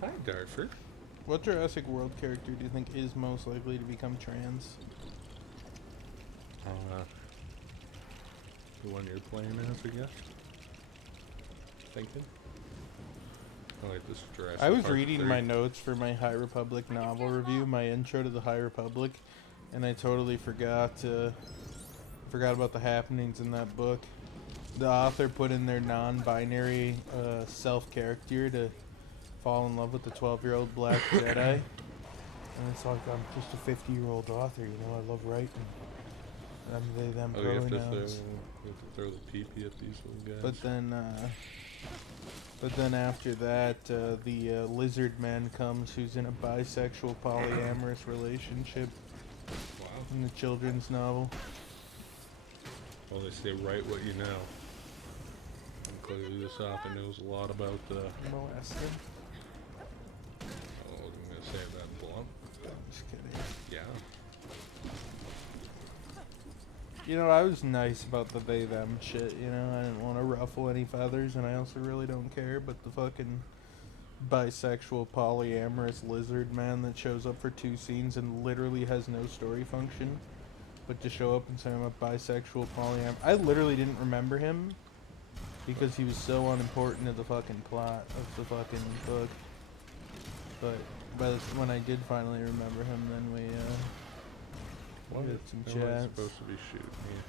Hi, Darfur. What Jurassic World character do you think is most likely to become trans? The one you're playing as, I guess. Thinking. I like this Jurassic I was Park reading 3. my notes for my High Republic novel review, my intro to the High Republic, and I totally forgot about the happenings in that book. The author put in their non-binary self-character to fall in love with the 12-year-old black Jedi. And it's like, I'm just a 50-year-old author, you know, I love writing. I'm they, them You have pronouns. to throw the pee-pee at these little guys. But then after that, the lizard man comes who's in a bisexual polyamorous relationship Wow. in the children's novel. Well, they say write what you know. And clearly this author knows a lot about, Molested. I'm going to say that blunt. Just kidding. Yeah. You know, I was nice about the they them shit, you know, I didn't want to ruffle any feathers, and I also really don't care, but the fucking bisexual polyamorous lizard man that shows up for 2 scenes and literally has no story function, but to show up and say I'm a bisexual polyamorous, I literally didn't remember him because he was so unimportant to the fucking plot of the fucking book. But when I did finally remember him, then we had some Am I chats. supposed to be shooting me?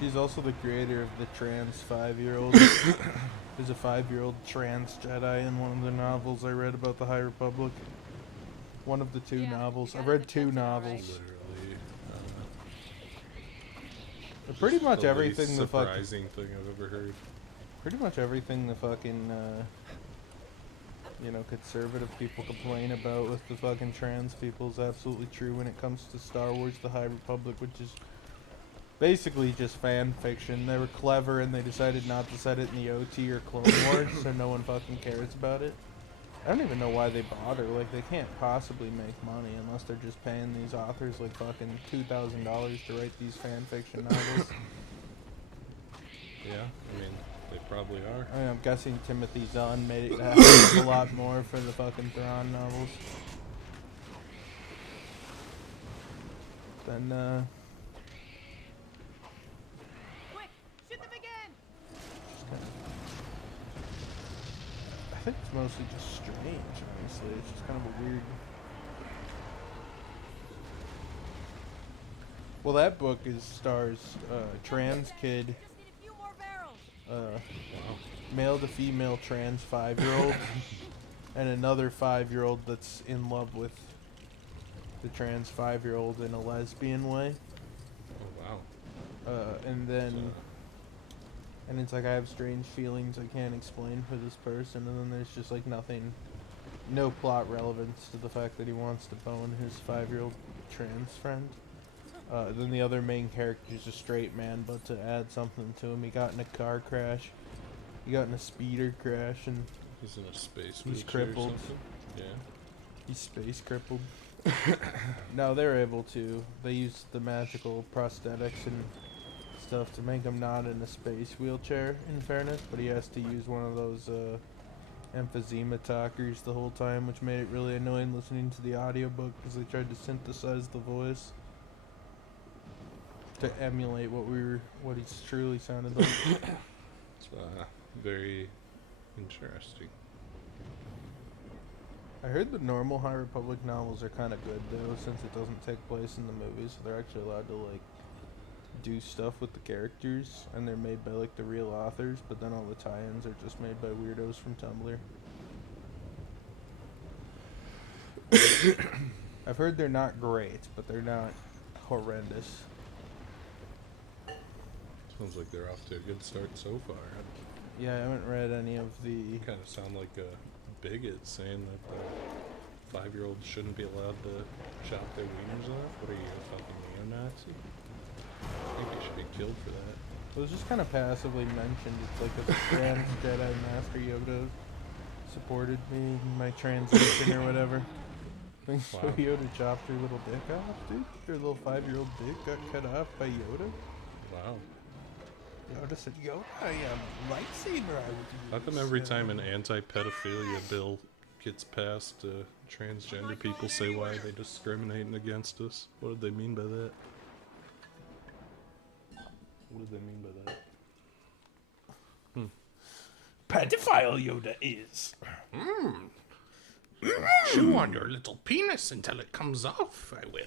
She's also the creator of the trans 5-year-old. There's a 5-year-old trans Jedi in one of the novels I read about the High Republic. One of the 2 novels. I've read 2 novels. Literally. Pretty Just much the everything least the fuck. surprising thing I've ever heard. Pretty much everything the fucking conservative people complain about with the fucking trans people is absolutely true when it comes to Star Wars: The High Republic, which is basically just fan fiction. They were clever and they decided not to set it in the OT or Clone Wars, so no one fucking cares about it. I don't even know why they bother. Like, they can't possibly make money unless they're just paying these authors like fucking $2,000 to write these fan fiction novels. Yeah, I mean, they probably are. I mean, I'm guessing Timothy Zahn made it happen a lot more for the fucking Thrawn novels. Then, Quick, shoot them again! I think it's mostly just strange, honestly. It's just kind of a weird... Well, that book stars trans kid, Just need a few more barrels. male to female trans 5-year-old, and another 5-year-old that's in love with the trans 5-year-old in a lesbian way. Oh, wow. And it's like, I have strange feelings I can't explain for this person, and then there's just like no plot relevance to the fact that he wants to bone his 5-year-old trans friend. Then the other main character is a straight man, but to add something to him, he got in a car crash. He got in a speeder crash, and He's in a space he's wheelchair crippled. or something? Yeah. He's space crippled. No, they were able to. They used the magical prosthetics and stuff to make him not in a space wheelchair, in fairness, but he has to use one of those emphysema talkers the whole time, which made it really annoying listening to the audiobook because they tried to synthesize the voice to emulate what he's truly sounded like. It's very interesting. I heard the normal High Republic novels are kind of good though, since it doesn't take place in the movies, so they're actually allowed to like do stuff with the characters, and they're made by like the real authors, but then all the tie-ins are just made by weirdos from Tumblr. I've heard they're not great, but they're not horrendous. Sounds like they're off to a good start so far. Yeah, I haven't read any of the... You kind of sound like a bigot saying that the 5-year-olds shouldn't be allowed to chop their wieners off. What are you, a fucking neo-Nazi? I think you should be killed for that. It was just kind of passively mentioned. It's like a trans Jedi Master Yoda supported me in my transition or whatever. So Wow. Yoda chopped her little dick off, dude. Her little 5-year-old dick got cut off by Yoda. Wow. Yeah. notice it. Yo, I am lightsaber. I would How come every time an anti-pedophilia bill gets passed, transgender people say why they discriminating against us? What did they mean by that? What did they mean by that? pedophile Yoda is. Chew on your little penis until it comes off, I will.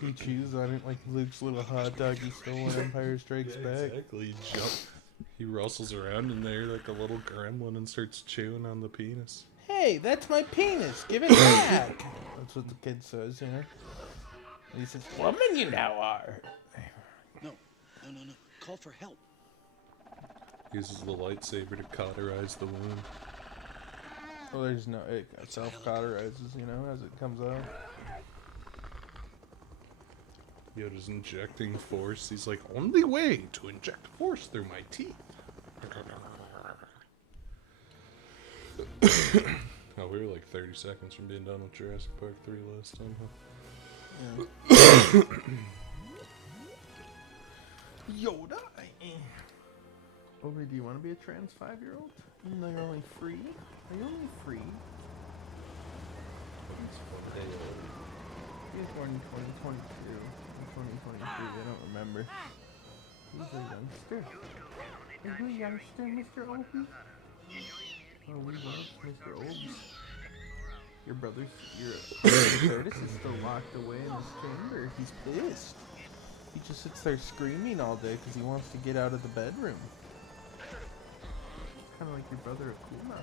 He chews on it like Luke's little hot dog he stole in Empire Strikes Back. Exactly. He rustles around in there like a little gremlin and starts chewing on the penis. Hey, that's my penis. Give it back. That's what the kid says, you know. And he says, "Woman, you now are." No. Call for help. Uses the lightsaber to cauterize the wound. Well, there's no. It self-cauterizes, you know, as it comes out. Yoda's injecting force. He's like, only way to inject force through my teeth. Oh, we were like 30 seconds from being done with Jurassic Park 3 last time, huh? Yeah. Yoda. Obi, do you want to be a trans 5-year-old? Even though you're only free? Are you only free? It's 1 day old. He was born in 2022. In 2023, I don't remember. Who's a youngster? Are you a youngster, Mr. Obi? Oh, we love Mr. Obi. Your brother Curtis is still locked away in his chamber. He's pissed. He just sits there screaming all day because he wants to get out of the bedroom. Kind of like your brother Akuma.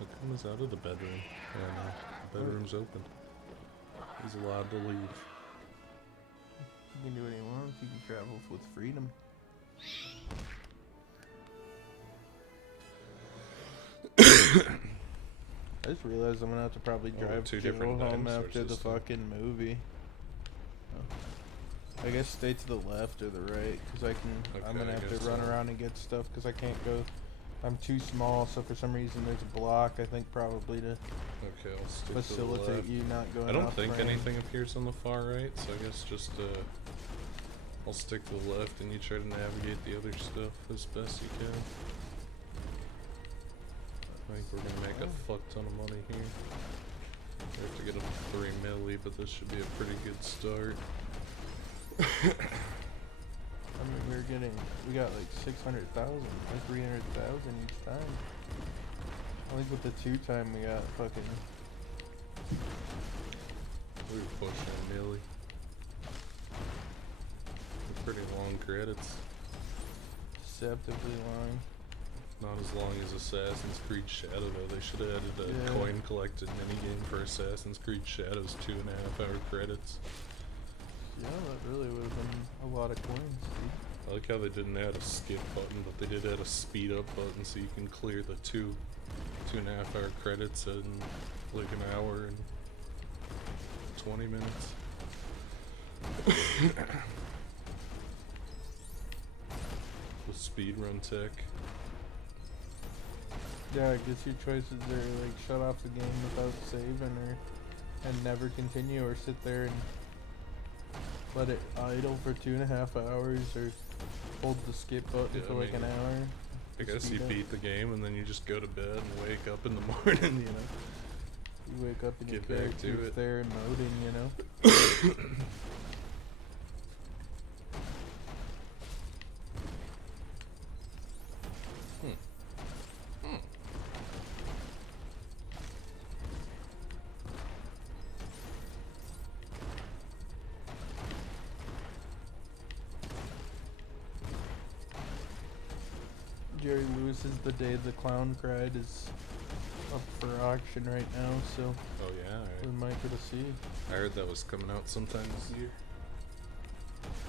Akuma's out of the bedroom. And the bedroom's open. He's allowed to leave. He can do what he wants. He can travel with freedom. I just realized I'm gonna have to probably drive two Joe different home time after the sources, then. fucking movie. I guess stay to the left or the right, because I'm Okay, gonna I have guess to run so. around and get stuff, because I can't go. I'm too small, so for some reason there's a block. I think probably to Okay, I'll stick to the facilitate left. you not going. I don't off think frame. anything appears on the far right, so I guess just I'll stick to the left and you try to navigate the other stuff as best you can. I think we're gonna make a fuck ton of money here. We have to get up to 3 milli, but this should be a pretty good start. I mean, we got like 600,000 or 300,000 each time. I think with the 2 time we got fucking. We were pushing a milli. They're pretty long credits. Deceptively long. Not as long as Assassin's Creed Shadow though. They should have added a Yeah. coin collected minigame for Assassin's Creed Shadow's 2.5 hour credits. Yeah, that really would have been a lot of coins, dude. I like how they didn't add a skip button, but they did add a speed up button so you can clear the 2.5 hour credits in like an hour and 20 minutes. With speedrun tech. Yeah, I guess your choices are like shut off the game without saving and never continue, or sit there and let it idle for 2.5 hours, or hold the skip button Yeah, for I like mean, an hour. I to guess you speed up. beat the game and then you just go to bed and wake up in the morning, you know? You wake up and your Get back to character's it. there emoting, you know? Jerry Lewis's The Day the Clown Cried is up for auction right now, so Oh yeah, we might get to see. I heard that was coming out sometime this year.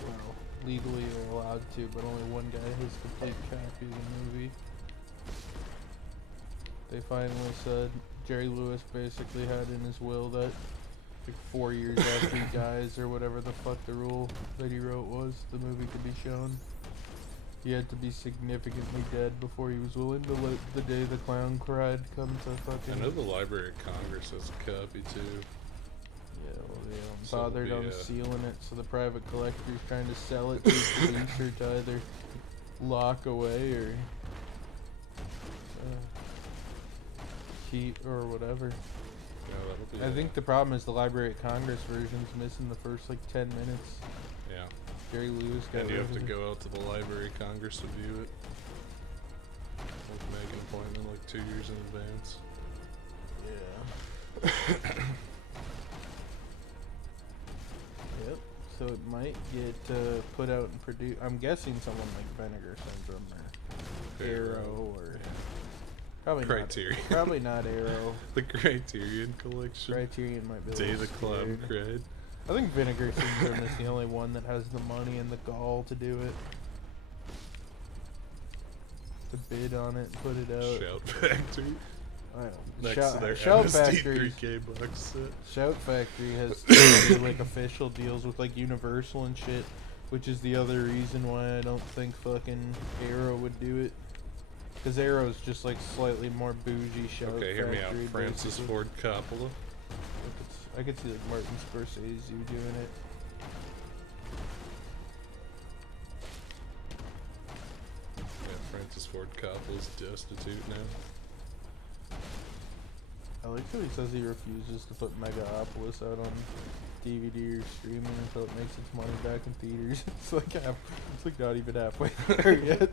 Well, legally they're allowed to, but only one guy has complete copy of the movie. They finally said Jerry Lewis basically had in his will that like 4 years after he dies or whatever the fuck the rule that he wrote was, the movie could be shown. He had to be significantly dead before he was willing to let The Day the Clown Cried come to fucking. I know the Library of Congress has a copy too. Yeah, well, So bothered it'll on be, sealing it, so the private collector's trying to sell it to the producer to either lock away or keep or whatever. Yeah, that'll be. I think the problem is the Library of Congress version's missing the first like 10 minutes. Yeah. Jerry Lewis got And you have rid to of it. go out to the Library of Congress to view it. Like make an appointment like 2 years in advance. Yeah. Yep. So it might get put out and produced. I'm guessing someone like Vinegar Syndrome or Arrow or probably Criterion. Not, probably not Arrow. The Criterion collection. Criterion might be a Day little the Clown scared. cried. I think Vinegar Syndrome is the only one that has the money and the gall to do it. To bid on it and put it out. Shout Factory. I don't Next to their Shout MST Factory. 3K box set. Shout Factory has too many, like official deals with like Universal and shit, which is the other reason why I don't think fucking Arrow would do it. Because Arrow's just like slightly more bougie Shout Okay, Factory. hear me out. Francis basically. Ford Coppola. I could see like Martin Scorsese doing it. Yeah, Francis Ford Coppola's destitute now. I like how he says he refuses to put Megapolis out on DVD or streaming until it makes its money back in theaters. It's like not even halfway there yet.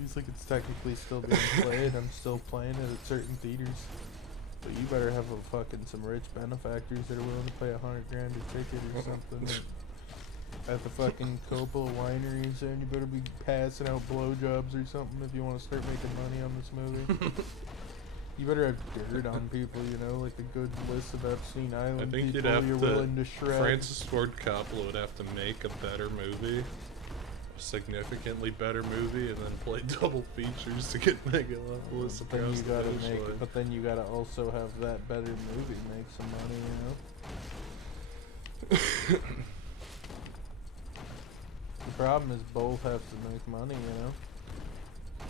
He's like, it's technically still being played. I'm still playing it at certain theaters. But you better have some rich benefactors that are willing to pay $100,000 a ticket or something. At the fucking Coppola wineries, and you better be passing out blowjobs or something if you want to start making money on this movie. You better have dirt on people, you know, like a good list of Epstein Island I think you'd people have you're to. willing to shred. Francis Ford Coppola would have to make a better movie, a significantly better movie, and then play double features to get Megalopolis But then across you the gotta finish make, line. but then you gotta also have that better movie make some money, you know. The problem is both have to make money, you know.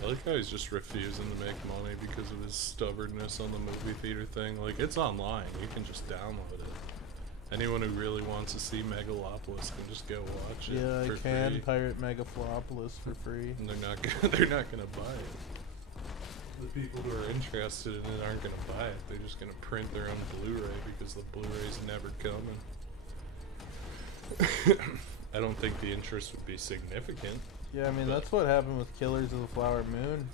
I like how he's just refusing to make money because of his stubbornness on the movie theater thing. Like, it's online. You can just download it. Anyone who really wants to see Megalopolis can just go watch it Yeah, for I can free. pirate Megaflopolis for free. And they're not gonna buy it. The people who are interested in it aren't gonna buy it. They're just gonna print their own Blu-ray because the Blu-ray's never coming. I don't think the interest would be significant. Yeah, I mean, that's what happened with Killers of the Flower Moon.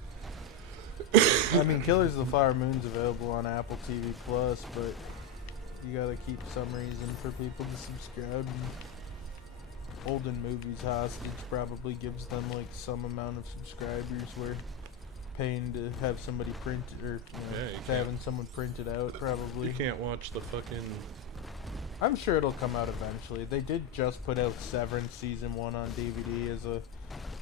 I mean, Killers of the Flower Moon's available on Apple TV Plus, but you gotta keep some reason for people to subscribe. And holding movies hostage probably gives them like some amount of subscribers where paying to have somebody print it, or having someone print it out probably. You can't watch the fucking. I'm sure it'll come out eventually. They did just put out Severance Season 1 on DVD as a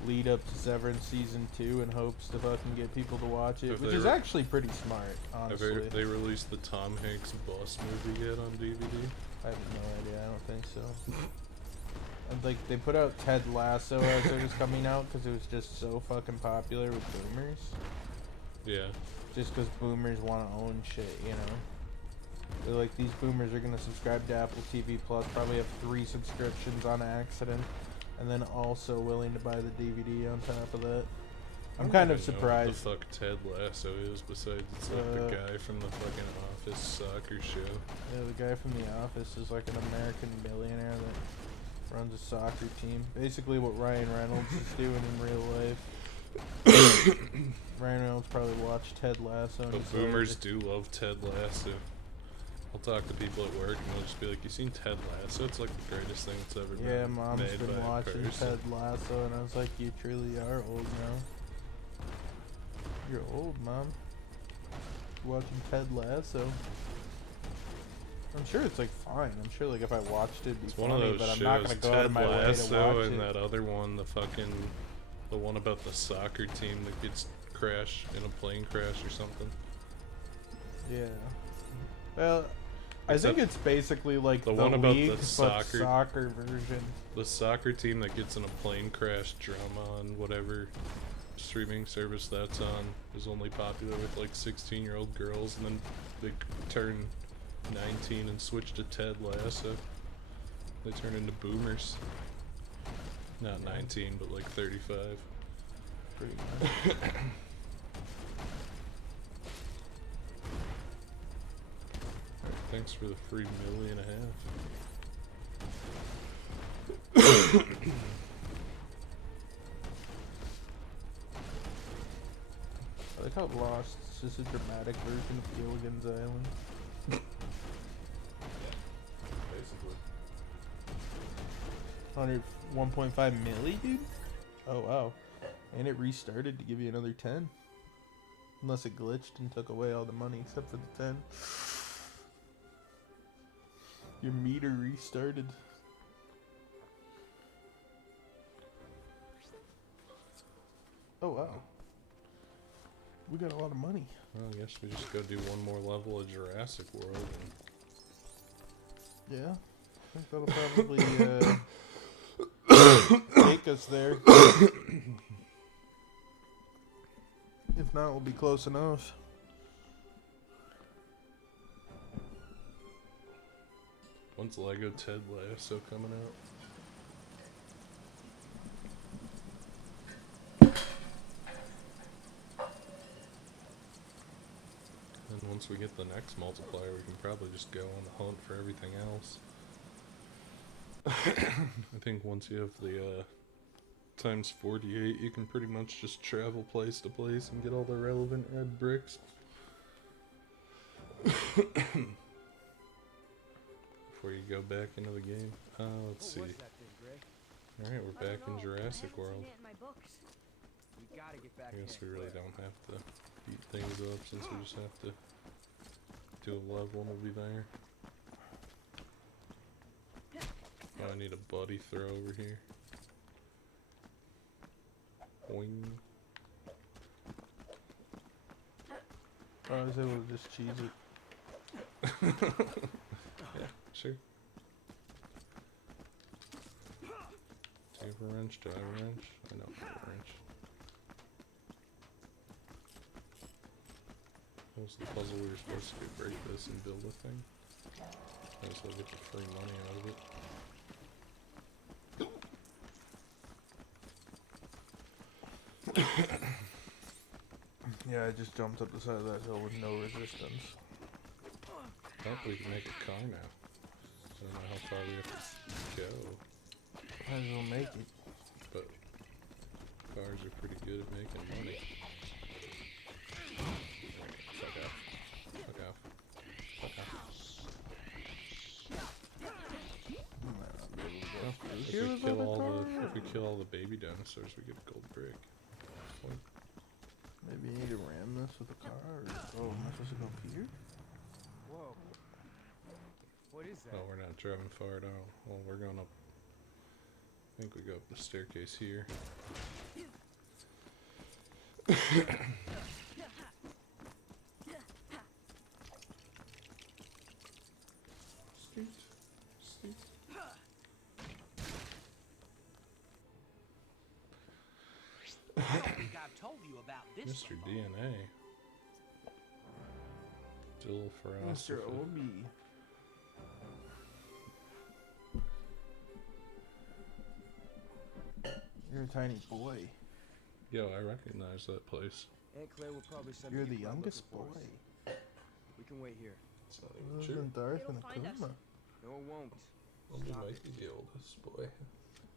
lead up to Severance Season 2 in hopes to fucking get people to watch it, which is actually pretty smart, honestly. Have they released the Tom Hanks Bus movie yet on DVD? I have no idea. I don't think so. And, like, they put out Ted Lasso as it was coming out because it was just so fucking popular with boomers. Yeah. Just because boomers want to own shit, you know? They're like, these boomers are going to subscribe to Apple TV Plus, probably have 3 subscriptions on accident, and then also willing to buy the DVD on top of that. I'm kind of surprised. Know what the fuck Ted Lasso is besides it's like the guy from the fucking Office soccer show. Yeah, the guy from The Office is like an American billionaire that runs a soccer team. Basically what Ryan Reynolds is doing in real life. Ryan Reynolds probably watched Ted Lasso. And But boomers do love Ted Lasso. I'll talk to people at work and they'll just be like, "You seen Ted Lasso? It's like the greatest thing that's ever been Yeah, Mom's made been by a watching person." Ted Lasso, and I was like, you truly are old now. You're old, Mom. You're watching Ted Lasso. I'm sure it's like fine. I'm sure like if I watched it, it'd be It's funny, one of those but I'm shows. not gonna go out Ted of my way to Lasso watch and it. that other one, the one about the soccer team that gets crashed in a plane crash or something. Yeah. Well, I think it's basically like the one about league, the but soccer- soccer version. The soccer team that gets in a plane crash drama on whatever streaming service that's on is only popular with like 16-year-old girls, and then they turn 19 and switch to Ted Lasso. They turn into boomers. Not 19, but like 35. Pretty much. Alright, thanks for the free $1.5 million. I like how Lost is just a dramatic version of Gilligan's Island. Basically. 1.5 milli, dude? Oh, wow. And it restarted to give you another 10. Unless it glitched and took away all the money except for the 10. Your meter restarted. Oh, wow. We got a lot of money. Well, I guess we just go do one more level of Jurassic World. And Yeah. I think that'll probably take us there. If not, we'll be close enough. when's Lego Ted Lasso coming out? And once we get the next multiplier, we can probably just go on the hunt for everything else. I think once you have the times 48, you can pretty much just travel place to place and get all the relevant red bricks. Before you go back into the game. Let's see. Alright, we're back in Jurassic World. I guess we really don't have to beat things up since we just have to do a level and we'll be there. Oh, I need a buddy throw over here. Boing. I was able to just cheese it. Yeah, sure. Do you have a wrench? Do I have a wrench? I don't have a wrench. What was the puzzle we were supposed to do? Break this and build a thing? Might as well get the free money out of it. Yeah, I just jumped up the side of that hill with no resistance. Oh, we can make a car now. I don't know how far we have to go, Might as well make it. but cars are pretty good at making money. Fuck off. Fuck off. Fuck off. If we kill all the baby dinosaurs, we get a gold brick. Point. Maybe you need to ram this with a car. Or, oh, am I supposed to go up here? Whoa. What is that? Oh, we're not driving far at all. Well, we're going up. I think we go up the staircase here. I don't think I've told you about this Mr. before. DNA. Still ferocity. Mr. Obi. You're a tiny boy. Yo, I recognize that place. Aunt Claire will probably send You're people the out youngest looking for boy. us. We can wait here. It's not even Other true. than Darth It'll and find us. Akuma. No, it won't. Well, he Stop might it. be the oldest boy.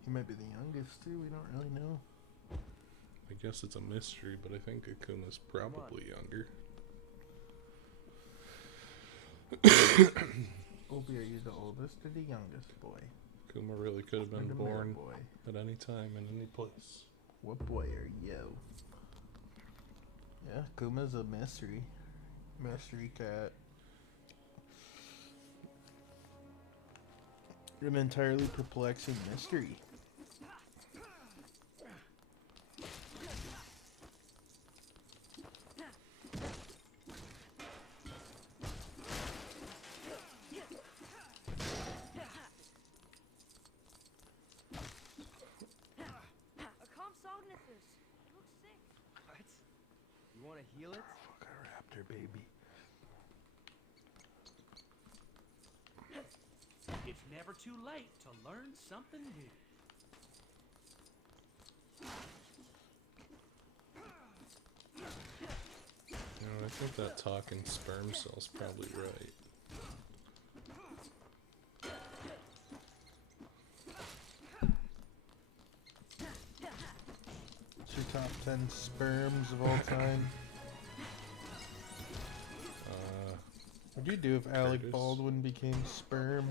He might be the youngest too, we don't really know. I guess it's a mystery, but I think Akuma's probably younger. Obi, are you the oldest or the youngest boy? Akuma really could have Or been the middle born boy? at any time in any place. What boy are you? Yeah, Akuma's a mystery. Mystery cat. An entirely perplexing mystery. Looks sick. What? You want to heal it? Fuck a raptor, baby. never too late to learn something new. You know, I think that talking sperm cell's probably right. What's your top 10 sperms of all time? What'd you do if Alec Curtis. Baldwin became sperm?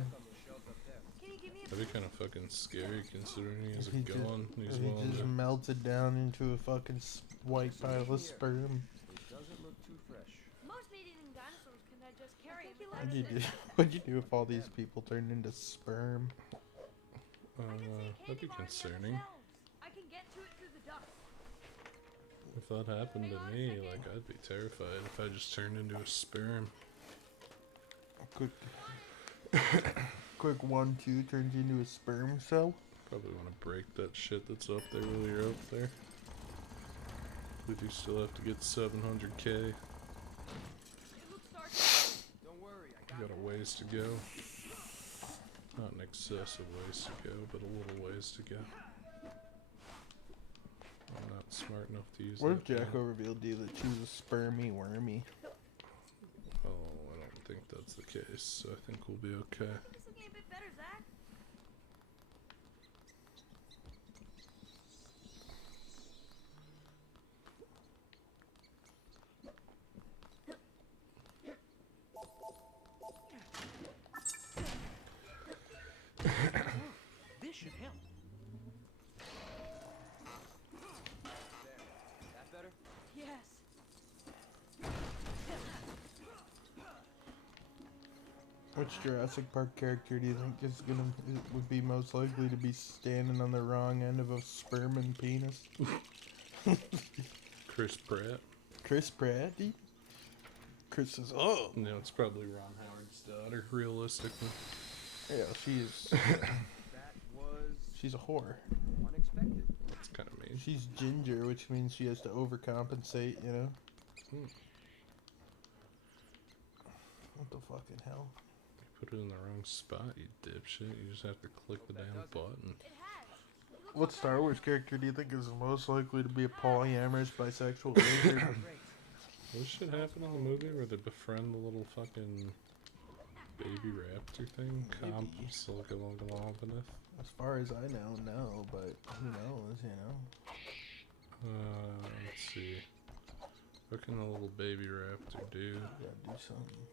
Can you give me a That'd be kind of fucking scary considering he has a He gun. He's he willing just to. melted down into a fucking white pile of sperm. It doesn't look too fresh. most meat-eating dinosaurs can digest carrion What'd you do? What'd you do if all these people turned into sperm? That'd be concerning. I can get to it through the ducts. If that happened to me, like, I'd be terrified if I just turned into a sperm. Quick 1-2 turns you into a sperm cell. Probably want to break that shit that's up there while you're up there. We do still have to get 700k. It looks dark. Don't worry, I We got a ways to go. Not an excessive ways to go, but a little ways to go. I'm not smart enough to use What if that Jacko gun. revealed to you that she was a spermy wormy? Oh, I don't think that's the case, so I think we'll be okay. This looking a bit better, Zach. This should help. That better? Yes. Which Jurassic Park character do you think would be most likely to be standing on the wrong end of a sperm and penis? Chris Pratt. Chris Pratt? Dude? Chris says, "Oh, No, it's probably Ron Howard's daughter, realistically. yeah, she's That was she's a whore. unexpected. That's kind of mean. She's ginger, which means she has to overcompensate. You know? What the fucking hell? You put it in the wrong spot, you dipshit. You just have to click the damn button. It has. What Star Wars character do you think is most likely to be a polyamorous bisexual lizard? Great. What shit happened in the movie where they befriend the little fucking baby raptor thing? Comp Silicalompineth? As far as I know, no, but who knows, you know? Let's see. What can the little baby raptor do? Gotta do something.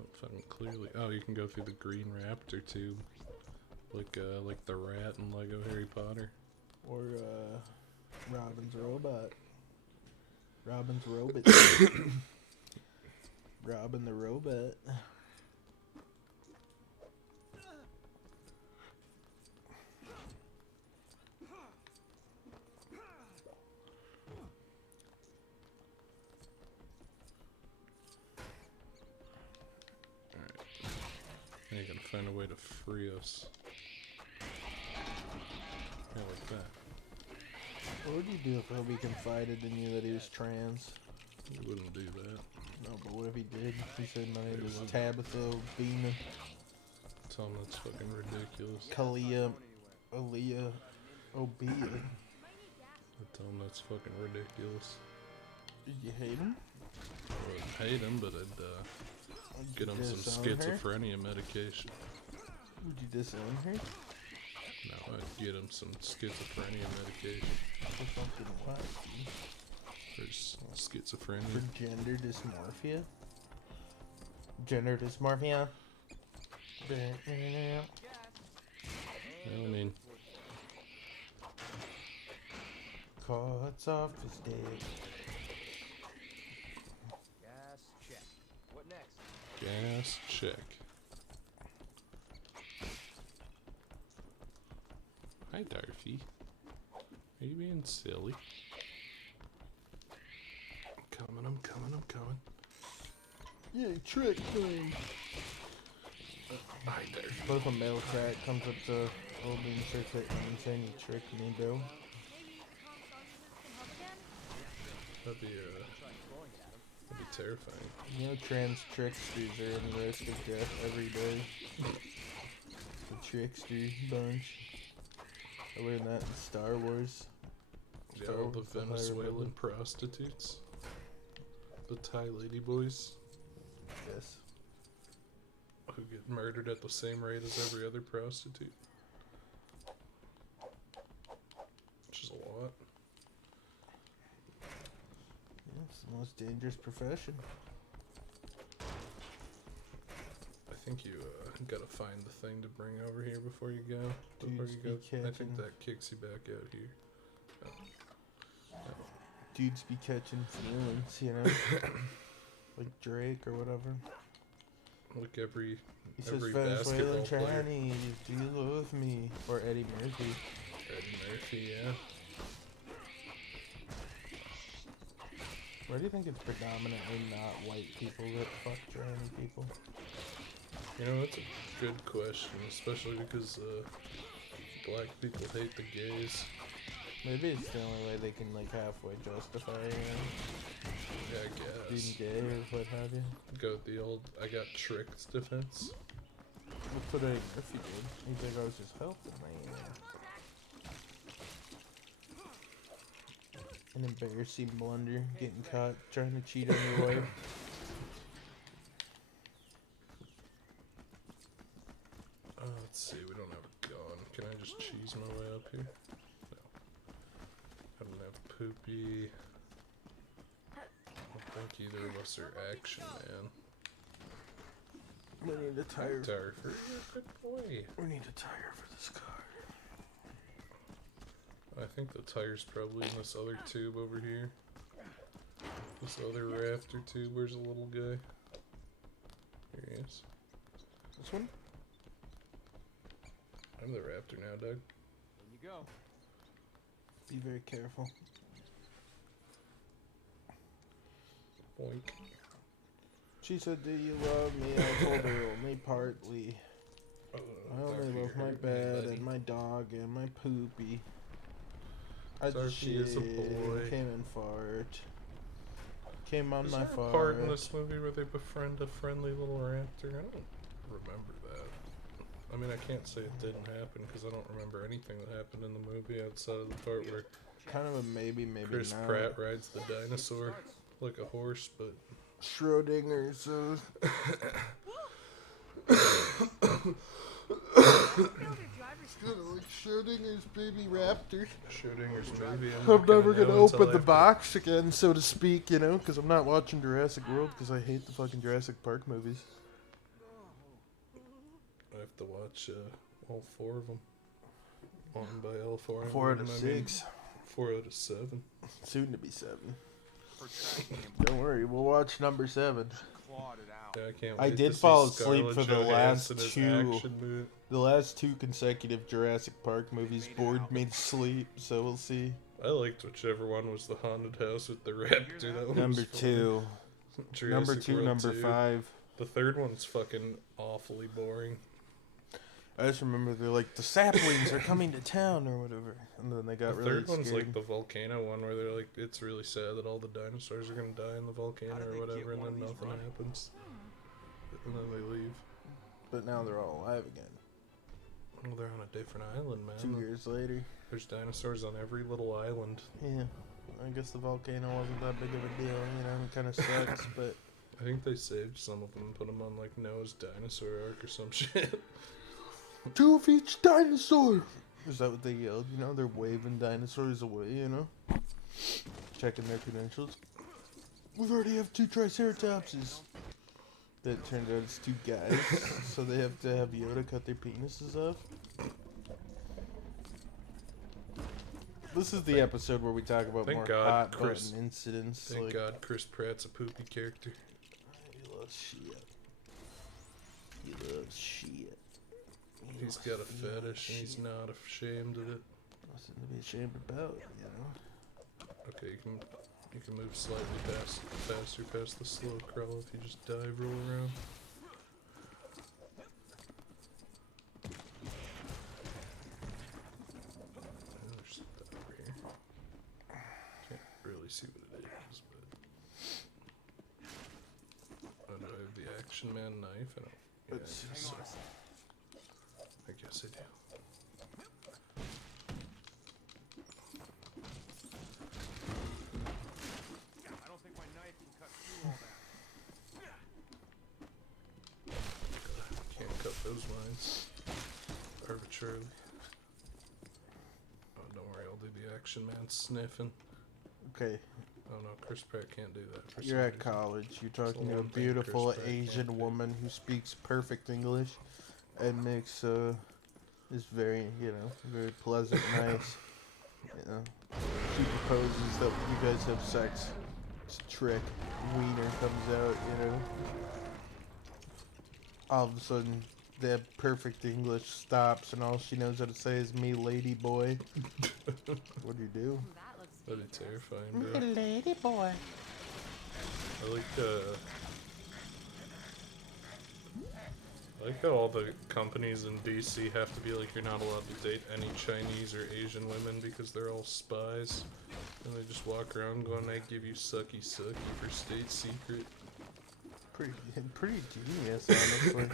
Oh, fucking clearly. Oh, you can go through the green raptor tube. Like the rat in Lego Harry Potter. Or, Robin's robot. Robin's robot. Robin the robot. Now you gotta find a way to free us. Yeah, like that. What would you do if Obi confided in you that he was trans? You wouldn't do that. No, but what if he did? He said my name is Tabitha Obina, Tell him that's fucking ridiculous. Kalia, Aaliyah, Obia. I tell him that's fucking ridiculous. Did you hate him? I wouldn't hate him, but I'd get him some Disown her? schizophrenia medication. Would you disown her? No, I'd get him some schizophrenia medication. For fucking what? For For schizophrenia. gender dysmorphia? Gender dysmorphia? I mean, Cuts off his dick. Gas check. What next? gas check. Hi, Darfy. Are you being silly? I'm coming. Yay, trick thing! Hi, Darfy. What if a male cat comes up to Obi and starts hitting him and saying, "You tricked me, bro"? Maybe Tom Sargent can help again? That'd be Try throwing at him. that'd be terrifying. You know, trans tricksters are in risk of death every day. The trickster bunch. I learned that in Star Wars. Yeah, Star all the Wars, if I Venezuelan remember. prostitutes. The Thai ladyboys Yes. who get murdered at the same rate as every other prostitute. Which is a lot. Yeah, it's the most dangerous profession. I think you gotta find the thing to bring over here before you go. Before Dudes you be go, I catching- think that kicks you back out here. Dudes be catching feelings, you know? Like Drake or whatever. Like every He says, Every Venezuelan basketball player. Chinese, do you love me? Or Eddie Murphy. Eddie Murphy, yeah. Why do you think it's predominantly not white people that fuck tranny people? You know, that's a good question, especially because black people hate the gays. Maybe it's the only way they can like halfway justify it, Yeah, I being guess. gay or what have you. Go with the old "I got tricked" defense. That's what Eddie Murphy did. He's like, I was just helping, man. An embarrassing blunder, getting caught trying to cheat on your wife. Let's see, we don't have a gun. Can I just cheese my way up here? No. I don't have poopy. I don't think either of us are action man. We need a tire. Tire for good boy. We need a tire for this car. I think the tire's probably in this other tube over here. This other rafter tube. Where's the little guy? Here he is. This one? I'm the raptor now, Doug. There you go. Be very careful. Boink. She said, do you love me? I told her only partly. I only love my bed and my dog and my poopy. I just Darcy is a boy. came and fart. Came on Is my there a fart. part in this movie where they befriend a friendly little raptor? I don't remember that. I mean, I can't say it didn't happen because I don't remember anything that happened in the movie outside of the part where Kind of a maybe, maybe Chris not. Pratt rides the dinosaur like a horse, but Schrodinger's like Schrodinger's baby raptor. Schrodinger's movie. I'm not never know gonna until open the after- box again, so to speak, you know, because I'm not watching Jurassic World because I hate the fucking Jurassic Park movies. I have to watch all 4 of them. On by all 4 of 4 out them. of I mean, 6. 4 out of 7. Soon to be 7. For tracking him, Don't worry, we'll watch number 7. clawed it out. Yeah, I can't I wait did to see fall asleep Scarlett for the last Johansson as 2. action movie. The last 2 consecutive Jurassic Park movies bored me to sleep, so we'll see. I liked whichever one was the haunted house with the raptor. That one Number was fun. 2. Jurassic Number 2, World number 2. 5. The third one's fucking awfully boring. I just remember they're like, the saplings are coming to town or whatever. And then they got The really third one's scared. like the volcano one where they're like, it's really sad that all the dinosaurs are gonna die in the volcano How did or they whatever, get and one then of these nothing running? happens. And then they leave. But now they're all alive again. Well, they're on a different island, 2 man. years later. There's dinosaurs on every little island. Yeah. I guess the volcano wasn't that big of a deal, you know, it kind of sucks, but... I think they saved some of them and put them on like Noah's dinosaur ark or some shit. 2 of each dinosaur! Is that what they yelled? You know, they're waving dinosaurs away, you know? Checking their credentials. We already have 2 Triceratopses. That turned out it's 2 guys, so they have to have Yoda cut their penises off. This is the episode where we talk about Thank more God hot Chris- button incidents. Thank like, God Chris Pratt's a poopy character. He loves shit. He loves shit. He He's loves got a female fetish and he's shit. not ashamed of it. Nothing to be ashamed about, you know? Okay, you can move slightly faster past the slow crawl if you just dive, roll around. There's something over here. Can't really see what it is, but... Oh, do I have the Action Man knife? I don't... Yeah, Let's I guess so. I guess I do. I don't think my knife can cut through all that. Can't cut those lines arbitrarily. Oh, don't worry, I'll do the action man sniffing. Okay, Oh no, Chris Pratt can't do that. For you're some at reason. college. You're talking to a one thing beautiful Chris Pratt can't Asian do. woman who speaks perfect English and makes is very, very pleasant, nice. You know, she proposes that you guys have sex. It's a trick. Wiener comes out. All of a sudden, that perfect English stops, and all she knows how to say is "me, lady boy." What do you do? That looks That'd be terrifying, bro. Me, lady boy. I like how all the companies in DC have to be like, you're not allowed to date any Chinese or Asian women because they're all spies. And they just walk around going, I give you sucky sucky for state secret. Pretty genius, honestly.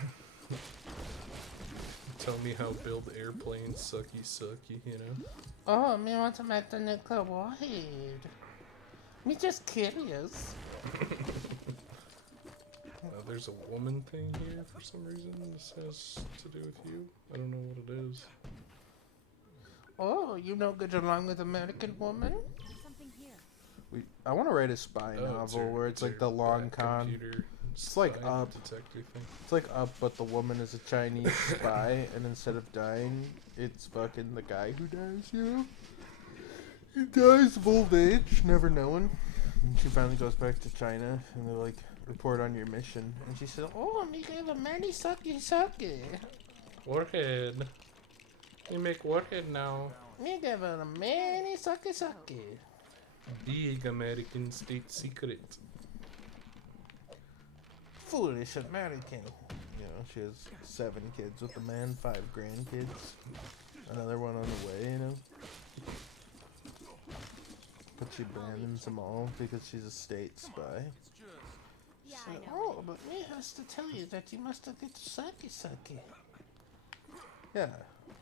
Tell me how to build airplanes sucky sucky, you know? Oh, me want to make the nuclear warhead. Me just curious. There's a woman thing here for some reason. This has to do with you. I don't know what it is. Oh, you know, get along with American woman? There's something here. I want to write a spy Oh, novel where it's like your the long black con. computer It's like spy Up. detective thing. It's like Up, but the woman is a Chinese spy, and instead of dying, it's fucking the guy who dies, He dies of old age, never knowing. And she finally goes back to China, and they're like, report on your mission. And she said, oh, me gave a many sucky. Warhead. We make warhead now. Me gave a many sucky. Big American state secret. Foolish American. She has 7 kids with the man, 5 grandkids. Another one on the way, But she abandons them all because she's a state spy. It's just Yeah, So, I know. oh, but me has to tell you that you must get sucky. Yeah.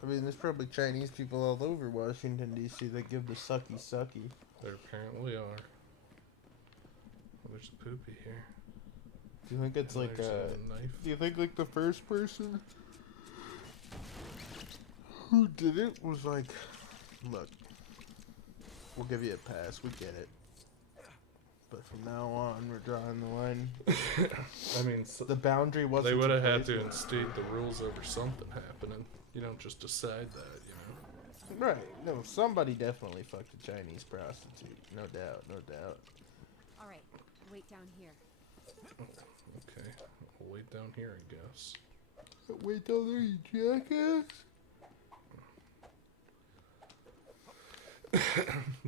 I mean, there's probably Chinese people all over Washington, D.C. that give the sucky. There apparently are. Oh, there's a poopy here. Do you think it's And like there's a... knife. Do you think like the first person who did it was like, look, we'll give you a pass, we get it. But from now on, we're drawing the line. I mean, The boundary wasn't... they would have too had to blatant. instate the rules over something happening. You don't just decide that, Right. No, somebody definitely fucked a Chinese prostitute. No doubt. All right, wait down here. Okay, I'll wait down here, I guess. Wait down there, you jackass.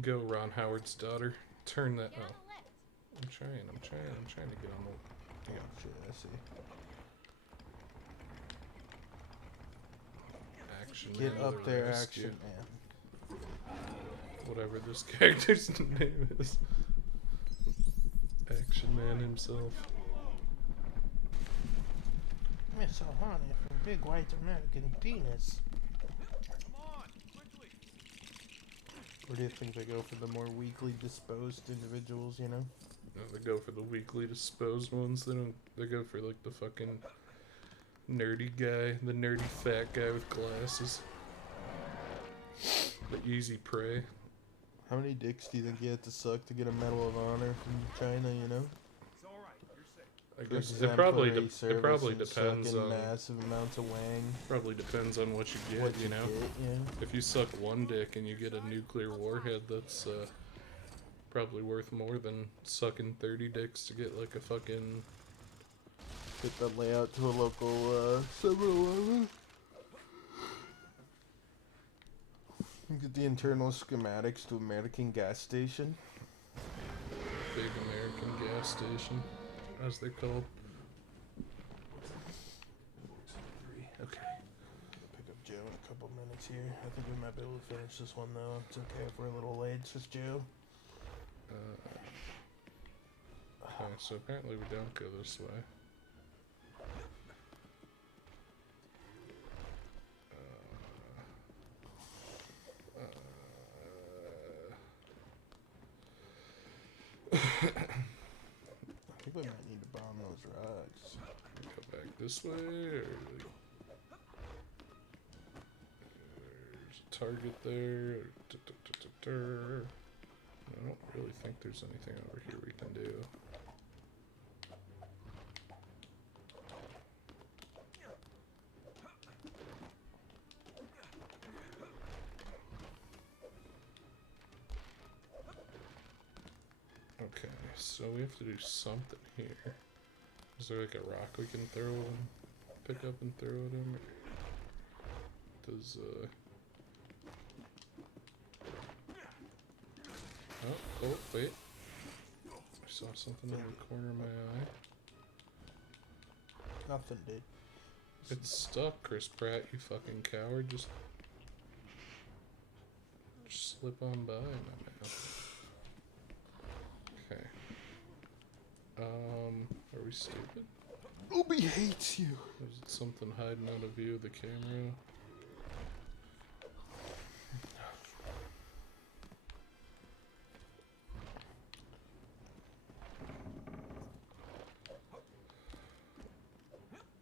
Go, Ron Howard's daughter. Turn that. Get on Oh, the left. I'm trying to get on the. Oh, shit, I see. Action Get Man up with a there, rescue. action man. Whatever this character's name is. Action Man himself. Miss so horny for big white American penis. come on, quickly. Or do you think they go for the more weakly disposed individuals, No, they go for the weakly disposed ones. They go for like the fucking nerdy guy, the nerdy fat guy with glasses. The easy prey. How many dicks do you think you have to suck to get a Medal of Honor from China, It's all right. You're safe. I For guess it probably exemplary it probably service and depends sucking on massive amounts of wang. probably depends on what you get. What you know, get, if you suck one dick and you get a nuclear warhead, that's probably worth more than sucking 30 dicks to get like a fucking. Get the layout to a local 7-Eleven. Get the internal schematics to American gas station. Big American gas station, as they're called. Okay. Pick up Joe in a couple minutes here. I think we might be able to finish this one though. It's okay if we're a little late. It's just Joe. Okay, so apparently we don't go this way. I think we might need to bomb those rocks. Go back this way, or there's a target there. I don't really think there's anything over here we can do. Okay, so we have to do something here. Is there like a rock we can throw and pick up and throw at him? Or does oh wait. I saw something in the corner of my eye. Nothing, dude. It's stuck, Chris Pratt, you fucking coward. Just slip on by, my man. Okay. Are we stupid? Obi hates you. Is it something hiding out of view of the camera?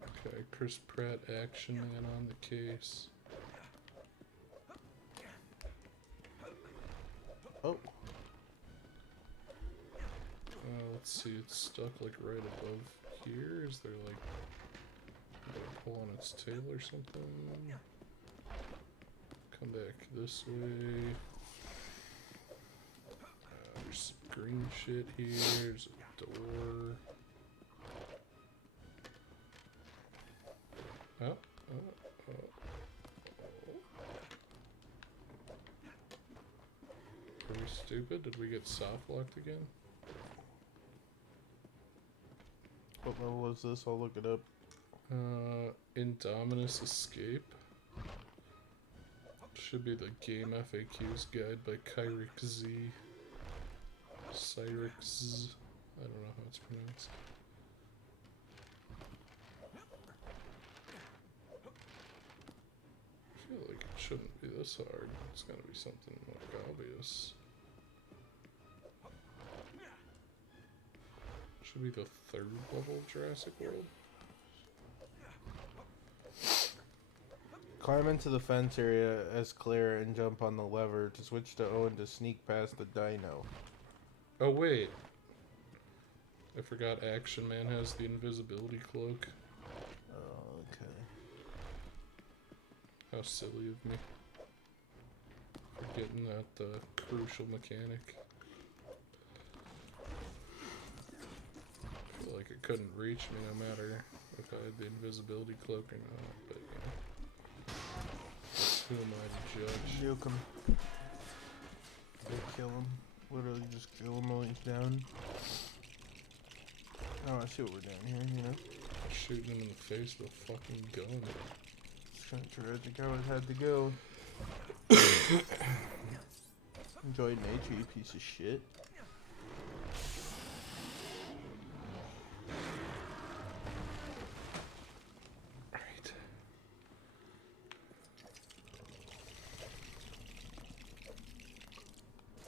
Okay, Chris Pratt action man on the case. Oh. Let's see, it's stuck like right above here. Is there like a pull on its tail or something? Come back this way. There's some green shit here. There's a door. Oh. Are we stupid? Did we get soft locked again? What level is this? I'll look it up. Indominus Escape. Should be the Game FAQs guide by Kyric Z. Cyrix. I don't know how it's pronounced. I feel like it shouldn't be this hard. It's gotta be something like obvious. Should be the third level of Jurassic World. Climb into the fence area as Claire and jump on the lever to switch to Owen to sneak past the dino. Oh wait. I forgot Action Man has the invisibility cloak. Oh, okay. How silly of me. Forgetting that crucial mechanic. I feel like it couldn't reach me no matter if I had the invisibility cloak or not, but you know. Who am I to judge? Nuke him. Go kill him. Literally just kill him while he's down. Oh, I see what we're doing here, you know? Shooting him in the face with a fucking gun. It's kind of tragic how it had to go. Enjoy nature, you piece of shit. Right.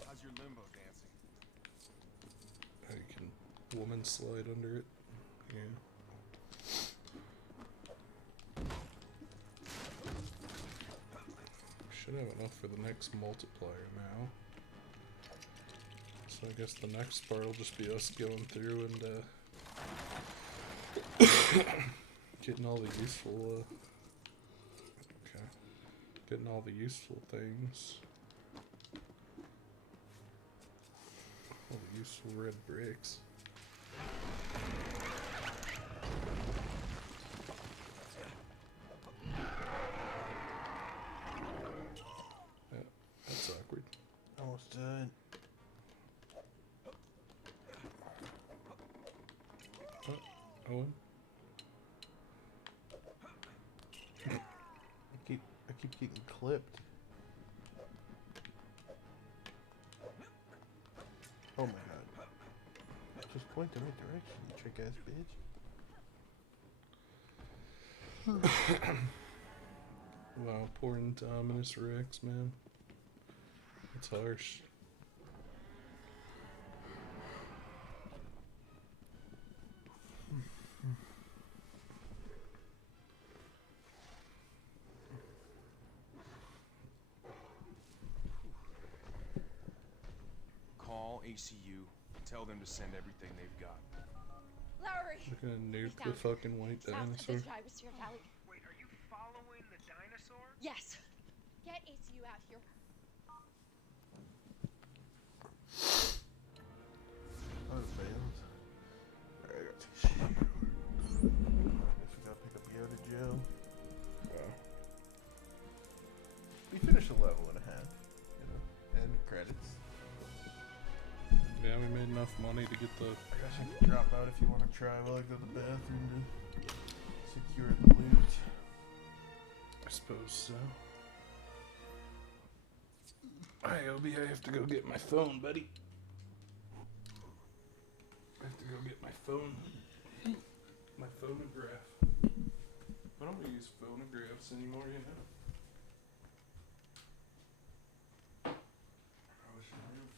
How's your limbo dancing? I can woman slide under it. Yeah. Should have enough for the next multiplier now. So I guess the next part will just be us going through and getting all the useful getting all the useful things. All the useful red bricks. Yeah, that's awkward. Almost died. Owen? I keep getting clipped. Oh my god. Just point the right direction, you trick ass bitch. Wow, poor Indominus Rex, man. It's harsh. ACU. Tell them to send everything they've got. Lowry! They're gonna nuke the found it. fucking white South of dinosaur. the Gyrosphere Valley. Wait, are you following the dinosaur? Yes. Get ACU out here. Oh, it failed. Alright, I got to shit. I guess we gotta pick up Yoda Joe. Wow. We finished a level and a half, you know, and credits. Yeah, we made enough money to get the. I guess I can drop out if you want to try while I go to the bathroom to secure the loot. I suppose so. Hi, Obi, I have to go get my phone, buddy. I have to go get my phone. My phonograph. I don't use phonographs anymore, you know. I wish I knew.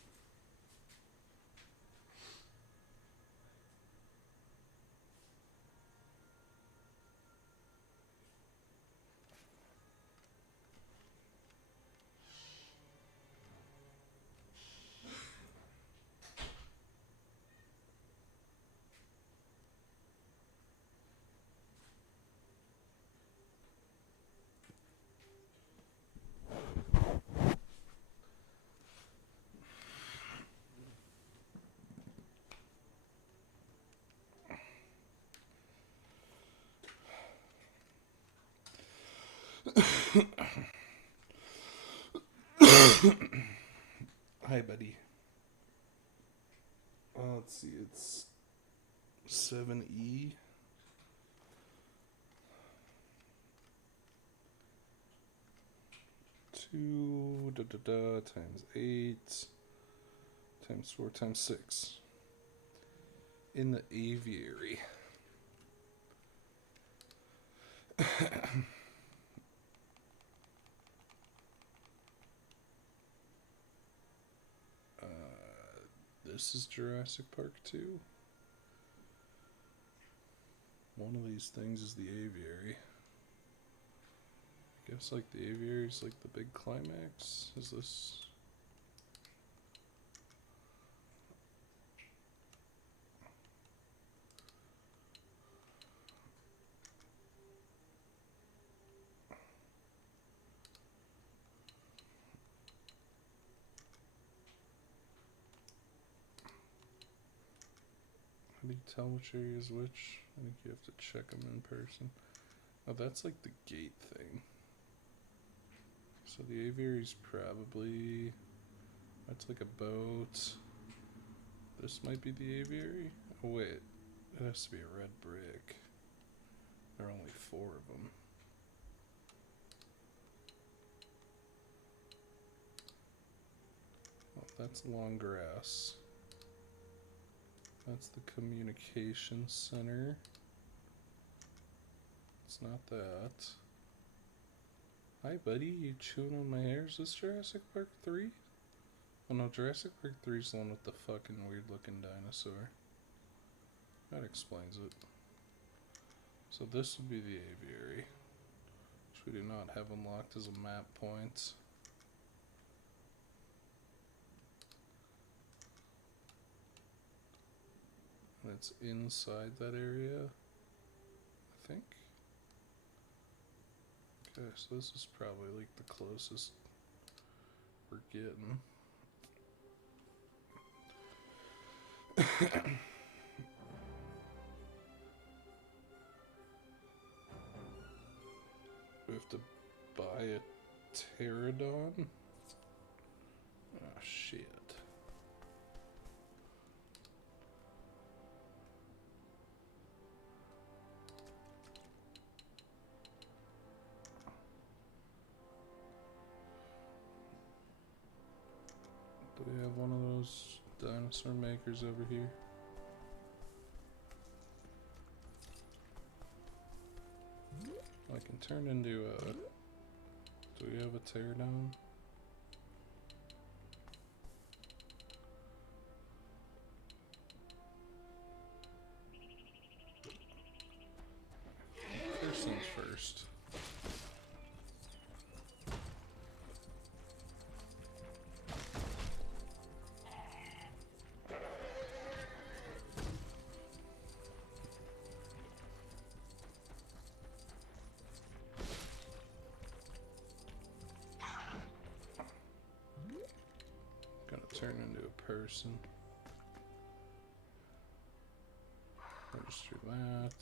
Hi, buddy. Let's see, it's 7E. 2 times 8 times 4 times 6. In the aviary. This is Jurassic Park 2. One of these things is the aviary. I guess like the aviary is like the big climax. Is this? How do you tell which area is which? I think you have to check them in person. Oh, that's like the gate thing. So the aviary's probably... That's like a boat. This might be the aviary? Oh wait, it has to be a red brick. There are only 4 of them. Oh, that's long grass. That's the communication center. It's not that. Hi, buddy. You chewing on my hair? Is this Jurassic Park 3? Oh no, Jurassic Park 3 is the one with the fucking weird looking dinosaur. That explains it. So this would be the aviary, which we do not have unlocked as a map point. And it's inside that area, I think. Okay, so this is probably like the closest we're getting. We have to buy a pterodon? Ah, shit. Do we have one of those dinosaur makers over here? I can turn into a... Do we have a pterodon? First things first. turn into a person. Register that.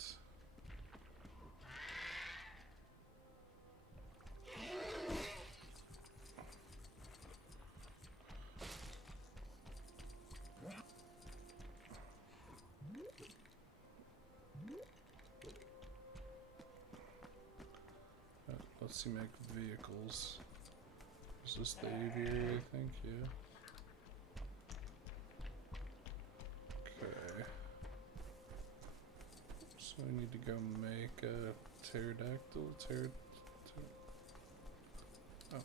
Let's see, make vehicles. Is this the aviary, I think? Yeah. Okay. So I need to go make a pterodactyl. Oh.